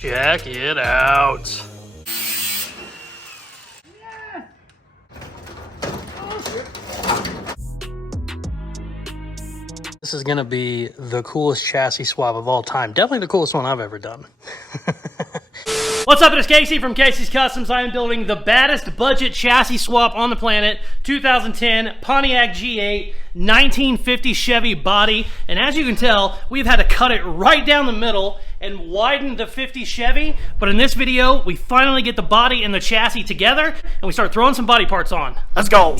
Check it out. This is gonna be the coolest chassis swap of all time. Definitely the coolest one I've ever done. What's up, it's Casey from Caseyscustoms. I am building the baddest budget chassis swap on the planet. 2010 Pontiac G8, 1950 Chevy body. And as you can tell, we've had to cut it right down the middle and widen the 50 Chevy. But in this video, we finally get the body and the chassis together and we start throwing some body parts on. Let's go.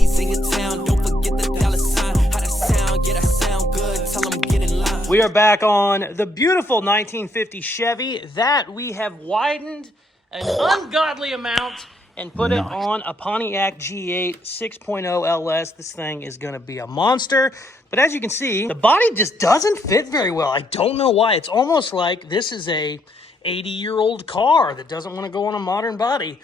We are back on the beautiful 1950 Chevy that we have widened an ungodly amount and put it on a Pontiac G8 6.0 LS. This thing is going to be a monster. But as you can see, the body just doesn't fit very well. I don't know why. It's almost like this is a 80-year-old car that doesn't want to go on a modern body.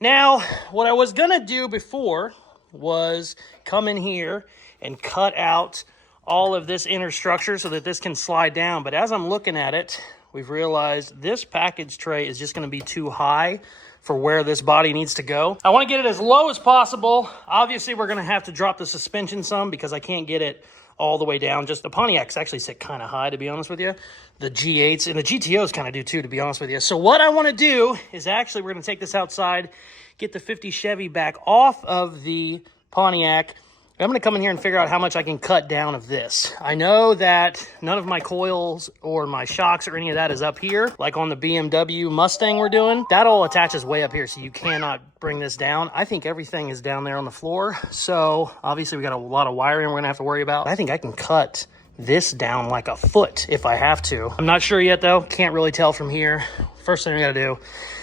Now, what I was going to do before was come in here and cut out all of this inner structure so that this can slide down. But as I'm looking at it, we've realized this package tray is just going to be too high for where this body needs to go. I want to get it as low as possible. Obviously, we're going to have to drop the suspension some because I can't get it all the way down. Just the Pontiacs actually sit kind of high, to be honest with you. The G8s and the GTOs kind of do too, to be honest with you. So what I want to do is actually we're going to take this outside, get the 50 Chevy back off of the Pontiac. I'm going to come in here and figure out how much I can cut down of this. I know that none of my coils or my shocks or any of that is up here, like on the BMW Mustang we're doing. That all attaches way up here, so you cannot bring this down. I think everything is down there on the floor. So obviously we got a lot of wiring we're going to have to worry about. I think I can cut this down like a foot if I have to. I'm not sure yet though. Can't really tell from here. First thing I got to do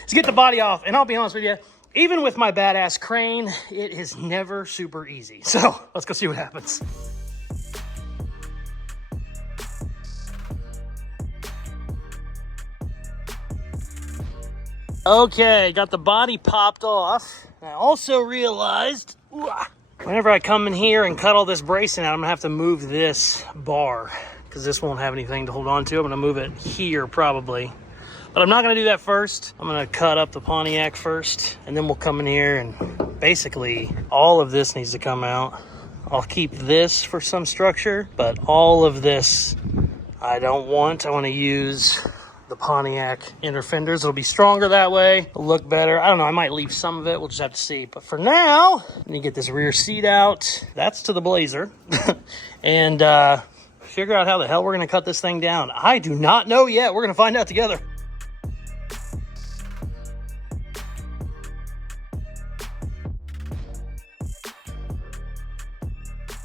is get the body off. And I'll be honest with you, even with my badass crane, it is never super easy. So let's go see what happens. Okay, got the body popped off. I also realized whenever I come in here and cut all this bracing out, I'm gonna have to move this bar because this won't have anything to hold on to. I'm gonna move it here probably. But I'm not going to do that first. I'm going to cut up the Pontiac first, and then we'll come in here and basically all of this needs to come out. I'll keep this for some structure, but all of this I don't want. I want to use the Pontiac inner fenders. It'll be stronger that way. It'll look better. I don't know. I might leave some of it. We'll just have to see. But for now, let me get this rear seat out. That's to the Blazer. And figure out how the hell we're going to cut this thing down. I do not know yet. We're going to find out together.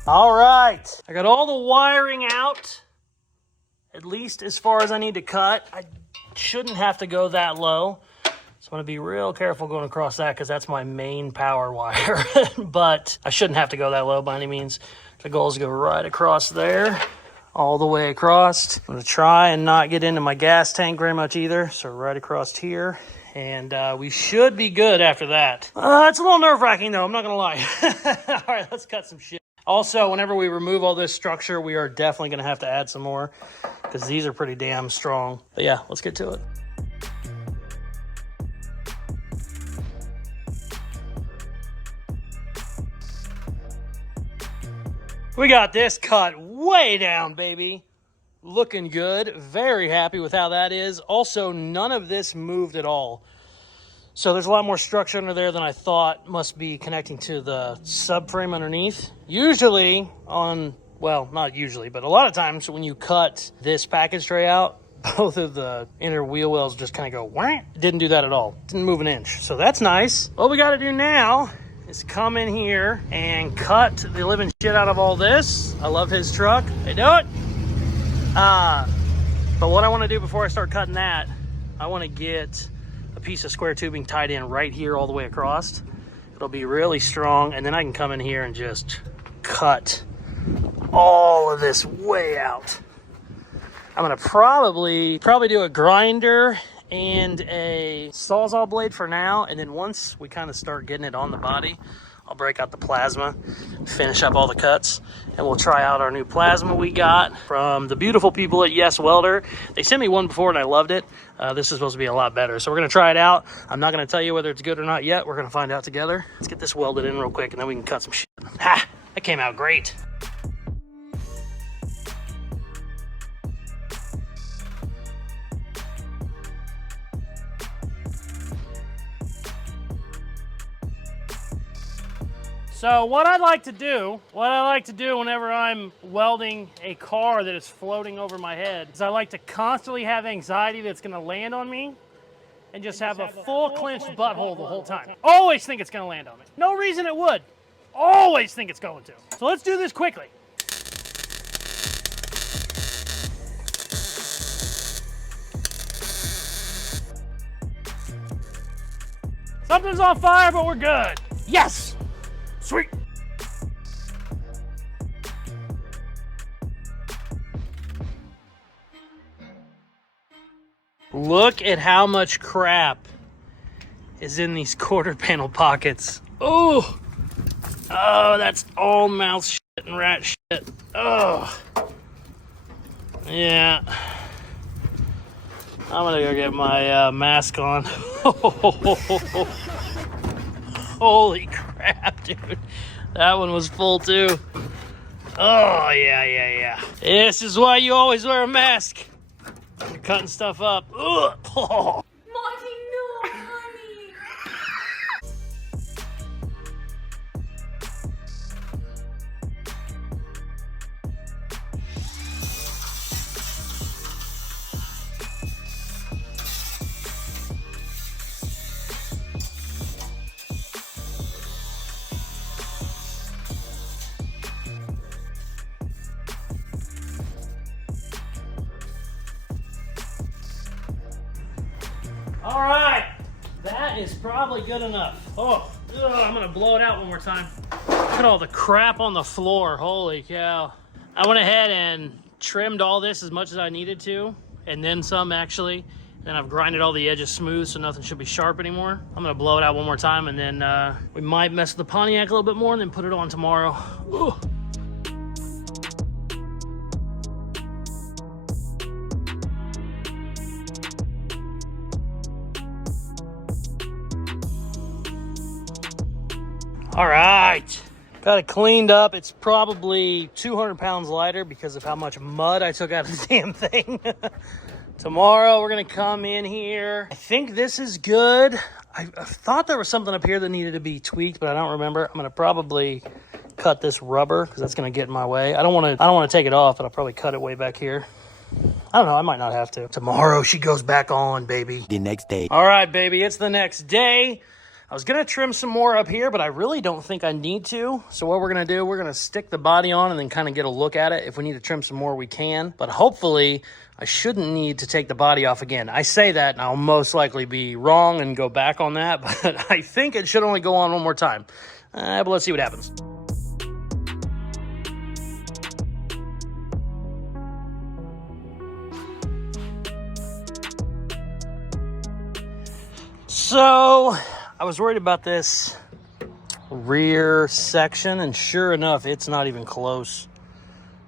All right, I got all the wiring out, at least as far as I need to cut. I shouldn't have to go that low. So I'm gonna be real careful going across that because that's my main power wire. But I shouldn't have to go that low by any means. The goal is to go right across there, all the way across. I'm gonna try and not get into my gas tank very much either. So right across here. And we should be good after that. It's a little nerve-wracking though, I'm not gonna lie. All right, let's cut some shit. Also, whenever we remove all this structure, we are definitely going to have to add some more because these are pretty damn strong. But yeah, let's get to it. We got this cut way down, baby. Looking good. Very happy with how that is. Also, none of this moved at all. So there's a lot more structure under there than I thought must be connecting to the subframe underneath. Usually well, not usually, but a lot of times when you cut this package tray out, both of the inner wheel wells just kind of go wah. Didn't do that at all. Didn't move an inch. So that's nice. What we got to do now is come in here and cut the living shit out of all this. I love his truck. They do it. But what I want to do before I start cutting that, I want to get a piece of square tubing tied in right here all the way across. It'll be really strong, and then I can come in here and just cut all of this way out. I'm gonna probably do a grinder and a Sawzall blade for now, and then once we kind of start getting it on the body, I'll break out the plasma, finish up all the cuts, and we'll try out our new plasma we got from the beautiful people at Yes Welder. They sent me one before and I loved it. This is supposed to be a lot better. So we're gonna try it out. I'm not gonna tell you whether it's good or not yet. We're gonna find out together. Let's get this welded in real quick and then we can cut some shit. Ha! That came out great. So what I like to do whenever I'm welding a car that is floating over my head is I like to constantly have anxiety that it's gonna land on me and just have a full clenched butthole the whole time. Always think it's gonna land on me. No reason it would. Always think it's going to. So let's do this quickly. Something's on fire, but we're good. Yes! Sweet. Look at how much crap is in these quarter panel pockets. Oh, that's all mouth shit and rat shit. Oh, yeah. I'm gonna go get my mask on. Holy crap, dude. That one was full too. Oh, yeah. This is why you always wear a mask. You're cutting stuff up. Ugh. Oh. Monty, no, honey. All right, that is probably good enough. Oh, I'm gonna blow it out one more time. Look at all the crap on the floor, holy cow. I went ahead and trimmed all this as much as I needed to, and then some actually. Then I've grinded all the edges smooth so nothing should be sharp anymore. I'm gonna blow it out one more time and then we might mess with the Pontiac a little bit more and then put it on tomorrow. Ooh. All right, got it cleaned up. It's probably 200 pounds lighter because of how much mud I took out of the damn thing. Tomorrow we're gonna come in here. I think this is good. I thought there was something up here that needed to be tweaked, but I don't remember. I'm gonna probably cut this rubber because that's gonna get in my way. I don't wanna take it off, but I'll probably cut it way back here. I don't know, I might not have to. Tomorrow she goes back on, baby. The next day. All right, baby, it's the next day. I was gonna trim some more up here, but I really don't think I need to. So what we're gonna do, we're gonna stick the body on and then kind of get a look at it. If we need to trim some more, we can. But hopefully, I shouldn't need to take the body off again. I say that, and I'll most likely be wrong and go back on that, but I think it should only go on one more time. But let's see what happens. So, I was worried about this rear section, and sure enough, it's not even close.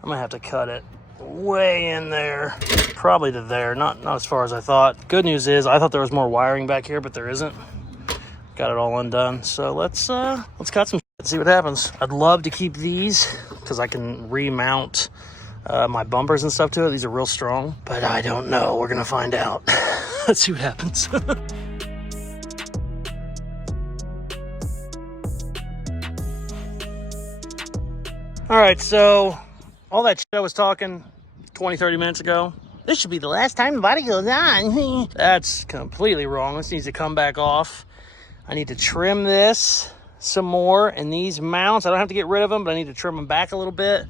I'm gonna have to cut it way in there, probably to there, not as far as I thought. Good news is, I thought there was more wiring back here, but there isn't. Got it all undone. So let's cut some shit, see what happens. I'd love to keep these because I can remount my bumpers and stuff to it. These are real strong, but I don't know. We're gonna find out. Let's see what happens. All right, so all that shit I was talking 20, 30 minutes ago, this should be the last time the body goes on. That's completely wrong. This needs to come back off. I need to trim this some more, and these mounts, I don't have to get rid of them, but I need to trim them back a little bit.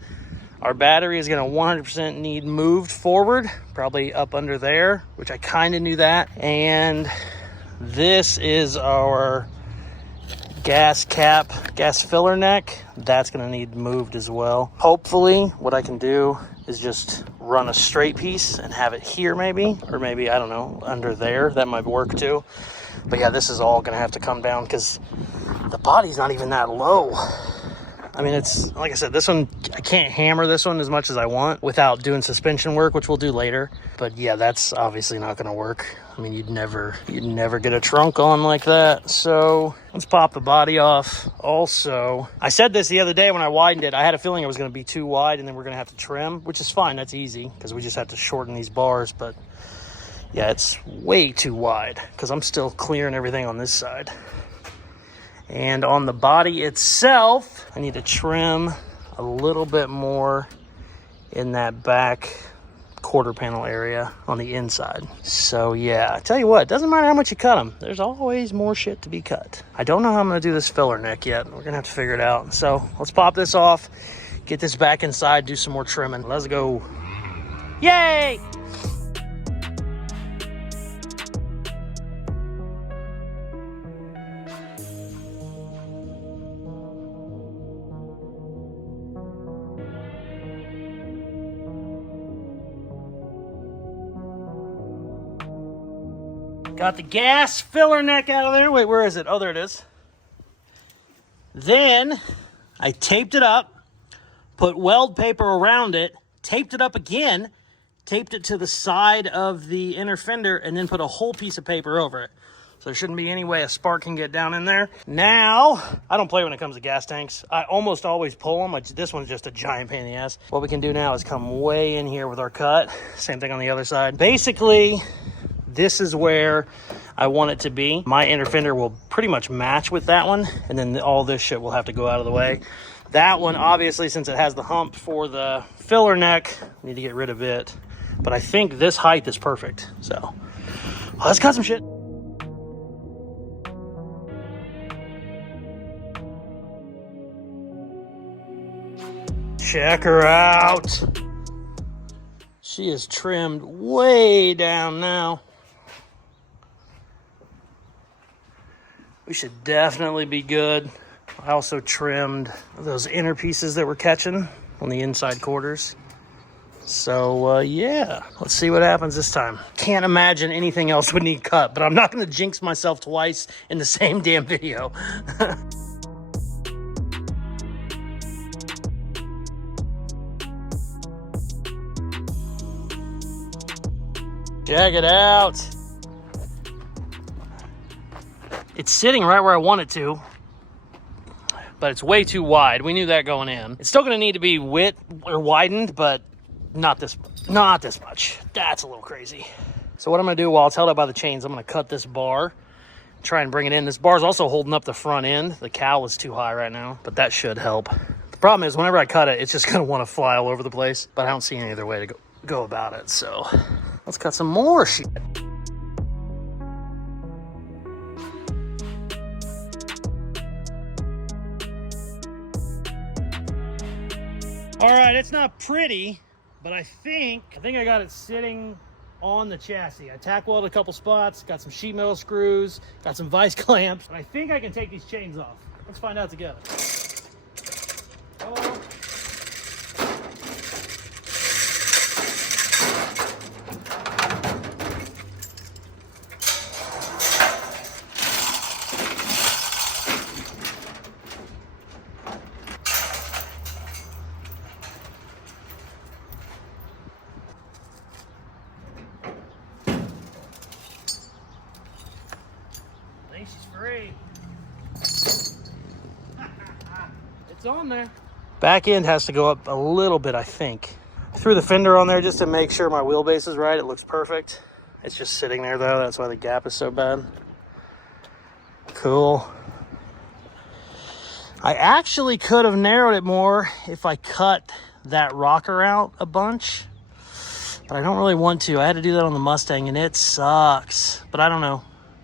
Our battery is gonna 100% need moved forward, probably up under there, which I kind of knew that. And this is our gas cap, gas filler neck. That's gonna need moved as well. Hopefully what I can do is just run a straight piece and have it here maybe, or maybe, I don't know, under there. That might work too. But yeah, this is all gonna have to come down because the body's not even that low. I mean, it's, like I said, this one, I can't hammer this one as much as I want without doing suspension work, which we'll do later. But yeah, that's obviously not gonna work. I mean, you'd never get a trunk on like that. So let's pop the body off. Also, I said this the other day when I widened it, I had a feeling it was gonna be too wide and then we're gonna have to trim, which is fine, that's easy, because we just have to shorten these bars. But yeah, it's way too wide because I'm still clearing everything on this side. And on the body itself, I need to trim a little bit more in that back quarter panel area on the inside. So yeah, I tell you what, it doesn't matter how much you cut them, there's always more shit to be cut. I don't know how I'm gonna do this filler neck yet. We're gonna have to figure it out. So let's pop this off, get this back inside, do some more trimming. Let's go. Yay! Got the gas filler neck out of there. Wait, where is it? Oh, there it is. Then I taped it up, put weld paper around it, taped it up again, taped it to the side of the inner fender, and then put a whole piece of paper over it. So there shouldn't be any way a spark can get down in there. Now, I don't play when it comes to gas tanks. I almost always pull them. This one's just a giant pain in the ass. What we can do now is come way in here with our cut. Same thing on the other side. Basically, this is where I want it to be. My inner fender will pretty much match with that one, and then all this shit will have to go out of the way. That one, obviously, since it has the hump for the filler neck, I need to get rid of it. But I think this height is perfect. So let's cut some shit. Check her out. She is trimmed way down now. We should definitely be good. I also trimmed those inner pieces that we're catching on the inside quarters. So yeah, let's see what happens this time. Can't imagine anything else would need cut, but I'm not gonna jinx myself twice in the same damn video. Check it out. It's sitting right where I want it to, but it's way too wide. We knew that going in. It's still gonna need to be width or widened, but not this much. That's a little crazy. So what I'm gonna do while it's held up by the chains, I'm gonna cut this bar, try and bring it in. This bar is also holding up the front end. The cowl is too high right now, but that should help. The problem is whenever I cut it, it's just gonna wanna fly all over the place, but I don't see any other way to go about it. So let's cut some more shit. All right, it's not pretty, but I think I got it sitting on the chassis. I tack welded a couple spots, got some sheet metal screws, got some vice clamps, and I think I can take these chains off. Let's find out together. Oh. I think she's free. It's on there. Back end has to go up a little bit, I think. I threw the fender on there just to make sure my wheelbase is right. It looks perfect. It's just sitting there though. That's why the gap is so bad. Cool. I actually could have narrowed it more if I cut that rocker out a bunch, but I don't really want to. I had to do that on the Mustang and it sucks, but I don't know.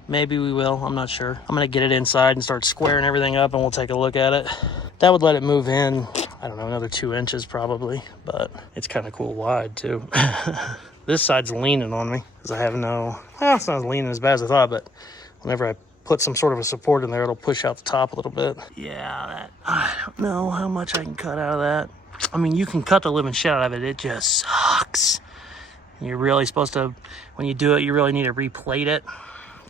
Maybe we will, I'm not sure. I'm gonna get it inside and start squaring everything up and we'll take a look at it. That would let it move in, I don't know, another 2 inches probably, but it's kind of cool wide too. This side's leaning on me because I have well, it's not leaning as bad as I thought, but whenever I put some sort of a support in there, it'll push out the top a little bit. Yeah, I don't know how much I can cut out of that. I mean, you can cut the living shit out of it. It just sucks. You're really supposed to, when you do it, you really need to replate it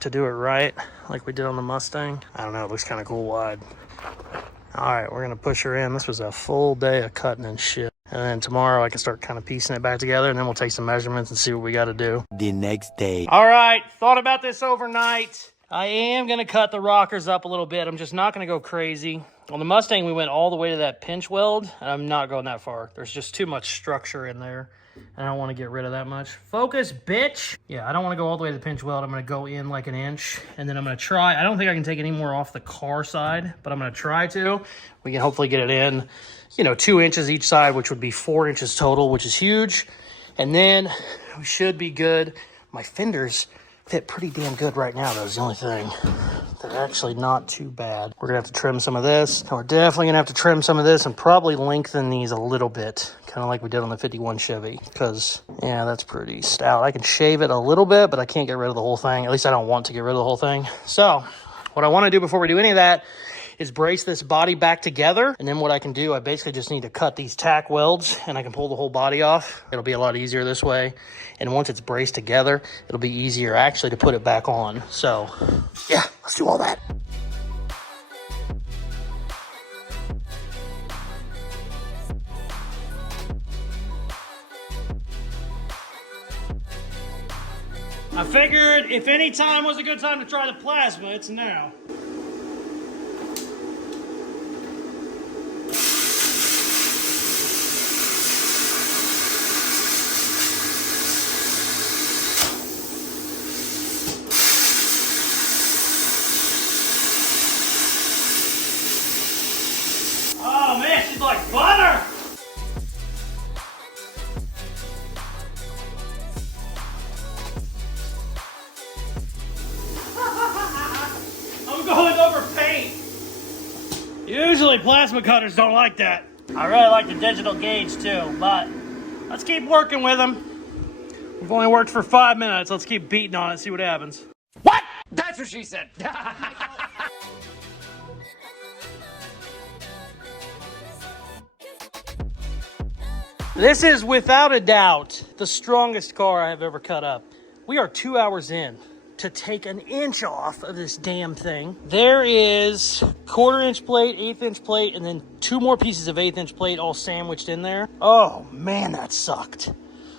to do it right, like we did on the Mustang. I don't know, it looks kind of cool wide. All right, we're gonna push her in. This was a full day of cutting and shit. And then tomorrow I can start kind of piecing it back together, and then we'll take some measurements and see what we got to do. The next day. All right, thought about this overnight. I am gonna cut the rockers up a little bit. I'm just not gonna go crazy. On the Mustang, we went all the way to that pinch weld, and I'm not going that far. There's just too much structure in there, and I don't want to get rid of that much. Focus, bitch! Yeah, I don't want to go all the way to the pinch weld. I'm going to go in like an inch, and then I'm going to try. I don't think I can take any more off the car side, but I'm going to try to. We can hopefully get it in, you know, 2 inches each side, which would be 4 inches total, which is huge. And then we should be good. My fenders fit pretty damn good right now, though, is the only thing. They're actually not too bad. We're gonna have to trim some of this. And we're definitely gonna have to trim some of this and probably lengthen these a little bit, kind of like we did on the 51 Chevy, because, yeah, that's pretty stout. I can shave it a little bit, but I can't get rid of the whole thing. At least I don't want to get rid of the whole thing. So what I want to do before we do any of that is brace this body back together. And then what I can do, I basically just need to cut these tack welds and I can pull the whole body off. It'll be a lot easier this way. And once it's braced together, it'll be easier actually to put it back on. So yeah, let's do all that. I figured if any time was a good time to try the plasma, it's now. Oh man, she's like butter! I'm going over paint. Usually plasma cutters don't like that. I really like the digital gauge too, but let's keep working with them. We've only worked for 5 minutes. Let's keep beating on it, see what happens. What? That's what she said. This is without a doubt the strongest car I have ever cut up. We are 2 hours in to take an inch off of this damn thing. There is 1/4 inch plate, 1/8 inch plate, and then 2 more pieces of 1/8 inch plate all sandwiched in there. Oh man, that sucked.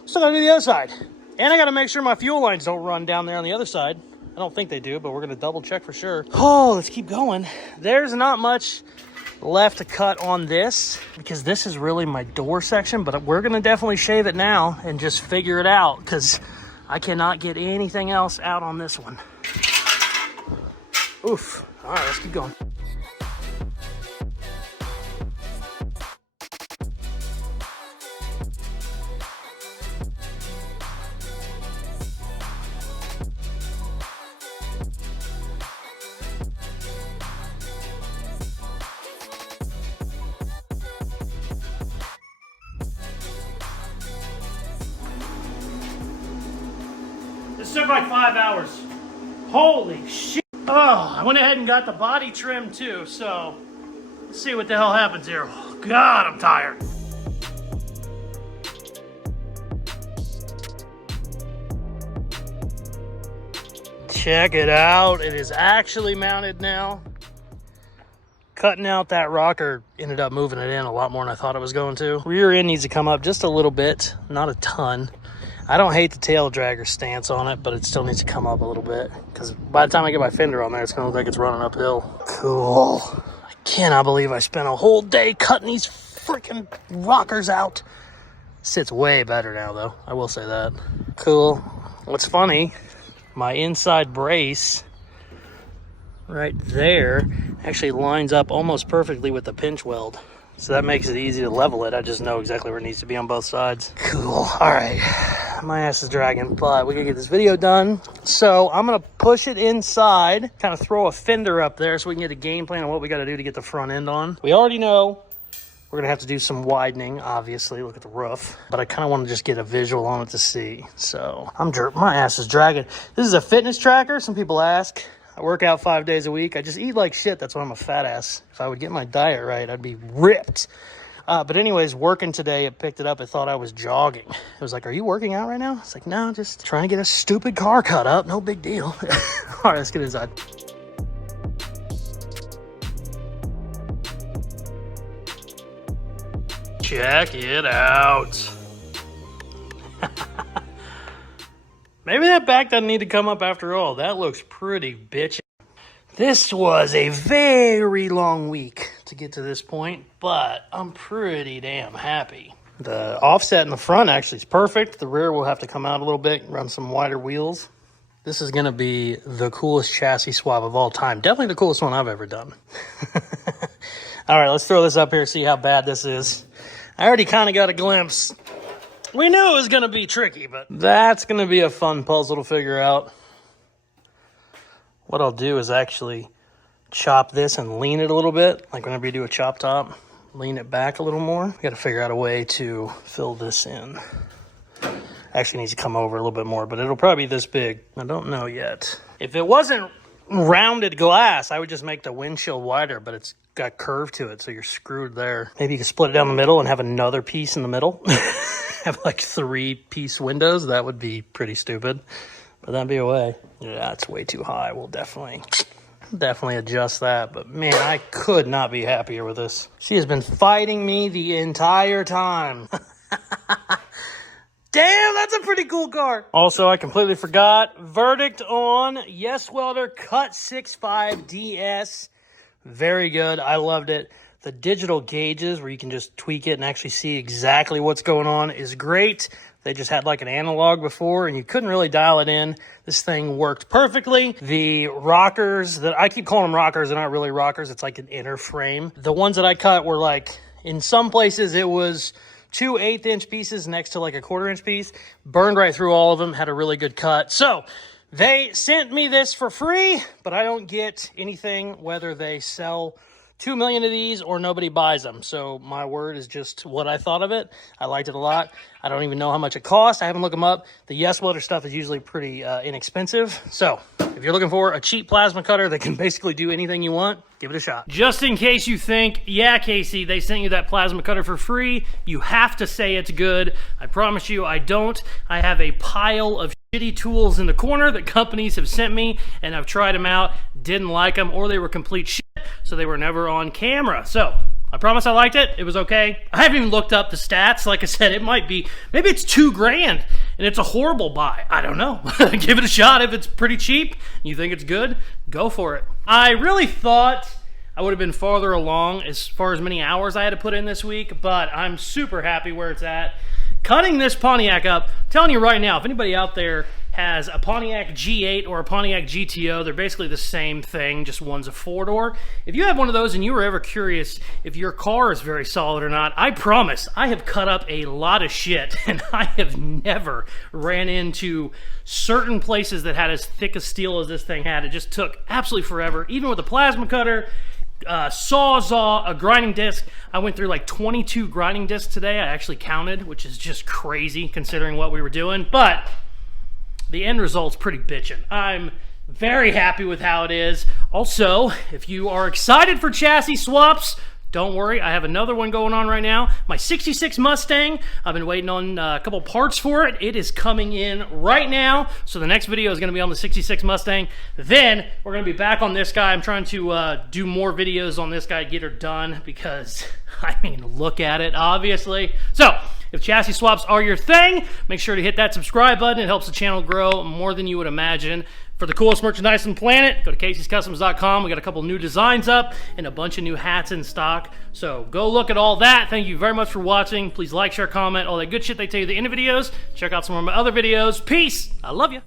Still gotta do the other side. And I gotta make sure my fuel lines don't run down there on the other side. I don't think they do, but we're gonna double check for sure. Oh, let's keep going. There's not much left to cut on this because this is really my door section, but we're gonna definitely shave it now and just figure it out because I cannot get anything else out on this one. Oof. All right, let's keep going. This took like 5 hours. Holy shit. Oh, I went ahead and got the body trimmed too, so let's see what the hell happens here. Oh, God, I'm tired. Check it out. It is actually mounted now. Cutting out that rocker ended up moving it in a lot more than I thought it was going to. Rear end needs to come up just a little bit, not a ton. I don't hate the tail dragger stance on it, but it still needs to come up a little bit because by the time I get my fender on there, it's gonna look like it's running uphill. Cool. I cannot believe I spent a whole day cutting these freaking rockers out. Sits way better now though, I will say that. Cool. What's funny, my inside brace right there actually lines up almost perfectly with the pinch weld. So that makes it easy to level it. I just know exactly where it needs to be on both sides. Cool. All right. My ass is dragging, but we can get this video done. So I'm going to push it inside, kind of throw a fender up there so we can get a game plan on what we got to do to get the front end on. We already know we're going to have to do some widening, obviously. Look at the roof. But I kind of want to just get a visual on it to see. So my ass is dragging. This is a fitness tracker. Some people ask. I work out 5 days a week. I just eat like shit. That's why I'm a fat ass. If I would get my diet right, I'd be ripped. But anyways, working today, it picked it up. It thought I was jogging. It was like, are you working out right now? It's like, no, just trying to get a stupid car cut up. No big deal. All right, let's get inside. Check it out. Maybe that back doesn't need to come up after all. That looks pretty bitchy. This was a very long week to get to this point, but I'm pretty damn happy. The offset in the front actually is perfect. The rear will have to come out a little bit, run some wider wheels. This is going to be the coolest chassis swap of all time. Definitely the coolest one I've ever done. All right, let's throw this up here, see how bad this is. I already kind of got a glimpse. We knew it was going to be tricky, but that's going to be a fun puzzle to figure out. What I'll do is actually chop this and lean it a little bit, like whenever you do a chop top, lean it back a little more. We got to figure out a way to fill this in. Actually needs to come over a little bit more, but it'll probably be this big. I don't know yet. If it wasn't rounded glass, I would just make the windshield wider, but it's got curve to it, so you're screwed there. Maybe you can split it down the middle and have another piece in the middle. Have like 3-piece windows. That would be pretty stupid, but that'd be a way. Yeah, it's way too high. We'll definitely adjust that. But man, I could not be happier with this. She has been fighting me the entire time. Damn, that's a pretty cool car. Also, I completely forgot. Verdict on Yes Welder Cut 6.5 DS. Very good. I loved it. The digital gauges where you can just tweak it and actually see exactly what's going on is great. They just had like an analog before and you couldn't really dial it in. This thing worked perfectly. The rockers that I keep calling them rockers, they're not really rockers. It's like an inner frame. The ones that I cut were like, in some places it was 2 1/8-inch pieces next to like a 1/4-inch piece. Burned right through all of them, had a really good cut. So they sent me this for free, but I don't get anything whether they sell 2 million of these or nobody buys them. So my word is just what I thought of it. I liked it a lot. I don't even know how much it cost. I haven't looked them up. The Yes Welder stuff is usually pretty inexpensive. So if you're looking for a cheap plasma cutter that can basically do anything you want, give it a shot. Just in case you think, yeah, Casey, they sent you that plasma cutter for free, you have to say it's good. I promise you I don't. I have a pile of shitty tools in the corner that companies have sent me, and I've tried them out, didn't like them, or they were complete shit, so they were never on camera. So I promise I liked it. It was okay. I haven't even looked up the stats. Like I said, it might be, maybe it's $2,000 and it's a horrible buy. I don't know. Give it a shot. If it's pretty cheap and you think it's good, go for it. I really thought I would have been farther along as far as many hours I had to put in this week, but I'm super happy where it's at. Cutting this Pontiac up, I'm telling you right now, if anybody out there has a Pontiac G8 or a Pontiac GTO, they're basically the same thing, just one's a 4-door. If you have one of those and you were ever curious if your car is very solid or not, I promise, I have cut up a lot of shit, and I have never ran into certain places that had as thick a steel as this thing had. It just took absolutely forever, even with a plasma cutter, sawzall, a grinding disc. I went through like 22 grinding discs today. I actually counted, which is just crazy considering what we were doing, but the end result's pretty bitchin'. I'm very happy with how it is. Also, if you are excited for chassis swaps, don't worry, I have another one going on right now. My 66 Mustang, I've been waiting on a couple parts for it. It is coming in right now. So the next video is gonna be on the 66 Mustang. Then we're gonna be back on this guy. I'm trying to do more videos on this guy, get her done, because, I mean, look at it, obviously. So, if chassis swaps are your thing, make sure to hit that subscribe button. It helps the channel grow more than you would imagine. For the coolest merchandise on the planet, go to Caseyscustoms.com. We got a couple new designs up and a bunch of new hats in stock. So go look at all that. Thank you very much for watching. Please like, share, comment, all that good shit they tell you at the end of videos. Check out some of my other videos. Peace. I love you.